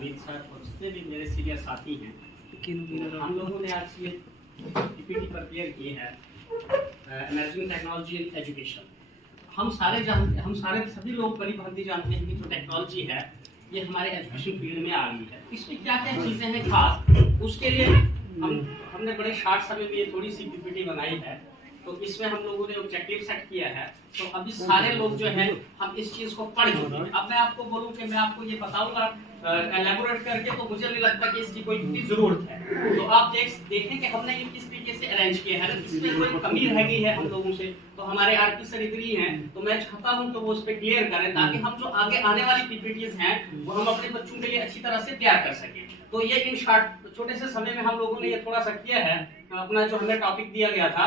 Hamid sir और जितने भी मेरे सीनियर साथी हैं, हम लोगों ने आज ये पीपीटी प्रिपेयर की है इमर्जिंग टेक्नोलॉजी इन एजुकेशन। हम सारे सभी लोग बड़ी भांति जानते हैं कि जो टेक्नोलॉजी है ये हमारे एजुकेशन फील्ड में आ गई है। इसमें क्या क्या चीज़ें हैं खास, उसके लिए हमने बड़े शॉर्ट समय में ये थोड़ी सी पीपीटी बनाई है। तो इसमें हम लोगों ने ऑब्जेक्टिव सेट किया है। तो अभी सारे लोग जो हैं हम इस चीज़ को पढ़ चुके हैं। अब मैं आपको बोलूँ कि मैं आपको ये बताऊंगा एलैबोरेट करके, तो मुझे नहीं लगता कि इसकी कोई इतनी ज़रूरत है। तो आप देखें कि हमने ये किस तरीके से अरेंज किया है। इसमें कोई कमी रह गई है हम लोगों से, तो हमारे आरपी सर इधर ही हैं, तो मैं चाहता हूं कि वो उस पर क्लियर करें, ताकि हम जो आगे आने वाली पीपीटीज हैं वो हम अपने बच्चों के लिए अच्छी तरह से तैयार कर सकें। तो ये इन शॉर्ट छोटे से समय में हम लोगों ने ये थोड़ा सा किया है, अपना जो हमें टॉपिक दिया गया था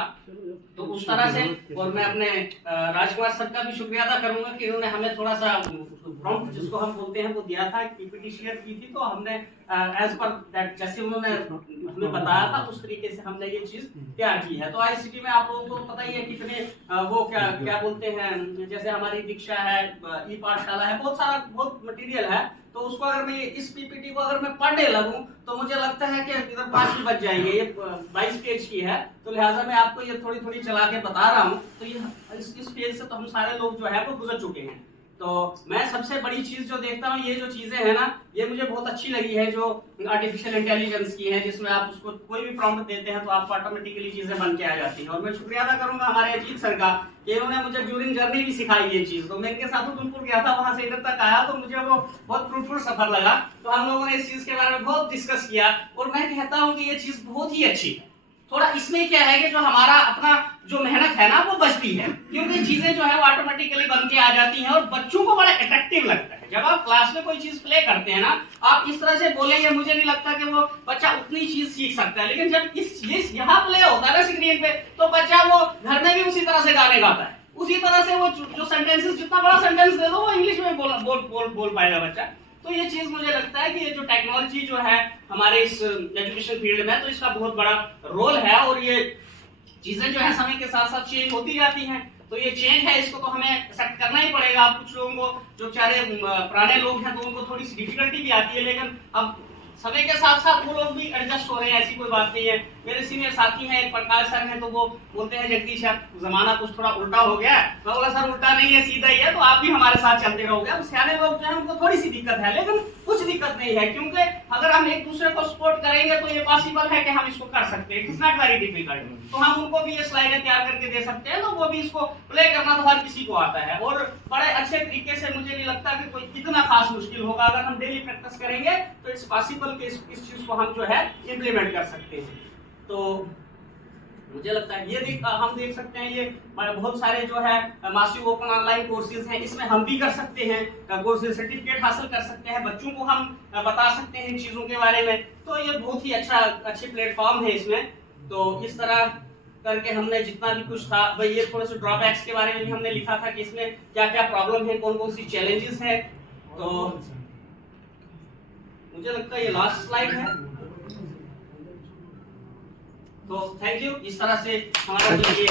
तो उस तरह से। और मैं अपने राजकुमार सर का भी शुक्रिया अदा करूंगा कि इन्होंने हमें थोड़ा सा प्रॉम्प्ट जिसको हम बोलते हैं वो दिया था, पीपीटी शेयर की थी, तो हमने एज पर दैट जैसे उन्होंने हमें बताया था उस तरीके से हमने ये चीज तैयार की है। तो आईसीटी में आप लोगों को पता ही है कितने वो क्या बोलते हैं, जैसे हमारी दीक्षा है, ई पाठशाला है, बहुत मटेरियल है। तो उसको अगर मैं इस पीपीटी को अगर मैं पढ़ने लगूं तो मुझे लगता है कि इधर 5 ही बच जाएंगे। ये 22 पेज की है, तो लिहाजा मैं आपको ये थोड़ी थोड़ी चला के बता रहा हूं। तो ये इस पेज से तो हम सारे लोग जो है वो गुजर चुके हैं। तो मैं सबसे बड़ी चीज जो देखता हूँ, ये जो चीजें हैं ना, ये मुझे बहुत अच्छी लगी है, जो आर्टिफिशियल इंटेलिजेंस की है, जिसमें आप उसको कोई भी प्रॉम्प्ट देते हैं तो आपको ऑटोमेटिकली चीजें बन के आ जाती हैं। और मैं शुक्रिया अदा करूंगा हमारे अजीत सर का कि इन्होंने मुझे ड्यूरिंग जर्नी भी सिखाई ये चीज। तो मैं इनके साथ उधमपुर गया था, वहां से इधर तक आया, तो मुझे वो बहुत फ्रूटफुल सफर लगा। तो हम लोगों ने इस चीज के बारे में बहुत डिस्कस किया, और मैं कहता हूँ कि ये चीज बहुत ही अच्छी है। थोड़ा इसमें क्या है कि जो हमारा अपना जो मेहनत है ना वो बचती है, क्योंकि चीजें जो है वो ऑटोमेटिकली बन के आ जाती हैं, और बच्चों को बड़ा अट्रैक्टिव लगता है। जब आप क्लास में कोई चीज प्ले करते हैं ना, आप इस तरह से बोलेंगे, मुझे नहीं लगता कि वो बच्चा उतनी चीज सीख सकता है। लेकिन जब इस यहाँ प्ले होता है ना स्क्रीन पे, तो बच्चा वो घर में भी उसी तरह से गाने गाता है, उसी तरह से वो जो सेंटेंसेस, जितना बड़ा सेंटेंस दे दो वो इंग्लिश में बोल पाएगा बच्चा। तो ये चीज मुझे लगता है कि ये जो टेक्नोलॉजी जो है हमारे इस एजुकेशन फील्ड में, तो इसका बहुत बड़ा रोल है। और ये चीजें जो है समय के साथ साथ चेंज होती जाती हैं। तो ये चेंज है, इसको तो हमें एक्सेप्ट करना ही पड़ेगा। आप कुछ लोगों को, जो बेचारे पुराने लोग हैं, तो उनको थोड़ी सी डिफिकल्टी भी आती है, लेकिन अब समय के साथ साथ वो लोग भी एडजस्ट हो रहे हैं, ऐसी कोई बात नहीं है। मेरे सीनियर साथी हैं, एक प्रकाश सर हैं, तो वो बोलते हैं जगदीश आप जमाना कुछ थोड़ा उल्टा हो गया है। मैं बोला सर उल्टा नहीं है, सीधा ही है, तो आप भी हमारे साथ चलते रहोगे। अब सियाने लोग जो है उनको थोड़ी सी दिक्कत है, लेकिन कुछ दिक्कत नहीं है, क्योंकि अगर हम एक दूसरे को सपोर्ट करेंगे तो ये पॉसिबल है कि हम इसको कर सकते हैं। It's not very difficult. तो हम उनको भी ये स्लाइडें तैयार करके दे सकते हैं, तो वो भी इसको प्ले करना तो हर किसी को आता है, और बड़े अच्छे तरीके से। मुझे नहीं लगता कि कोई इतना खास मुश्किल होगा। अगर हम डेली प्रैक्टिस करेंगे तो इट्स पॉसिबल कि इस चीज को हम जो है इंप्लीमेंट कर सकते हैं। तो मुझे लगता है ये हम देख सकते हैं, ये बहुत सारे जो है मासिक ओपन ऑनलाइन कोर्सेज हैं, इसमें हम भी कर सकते हैं कोर्सेज, सर्टिफिकेट हासिल कर सकते हैं, बच्चों को हम बता सकते हैं इन चीजों के बारे में। तो ये बहुत ही अच्छे प्लेटफॉर्म है इसमें। तो इस तरह करके हमने जितना भी कुछ था, भाई ये थोड़े से ड्रॉबैक्स के बारे में भी हमने लिखा था कि इसमें क्या क्या प्रॉब्लम है, कौन कौन सी चैलेंजेस है। तो मुझे लगता है ये लास्ट स्लाइड है। तो थैंक यू। इस तरह से हमारा जो ये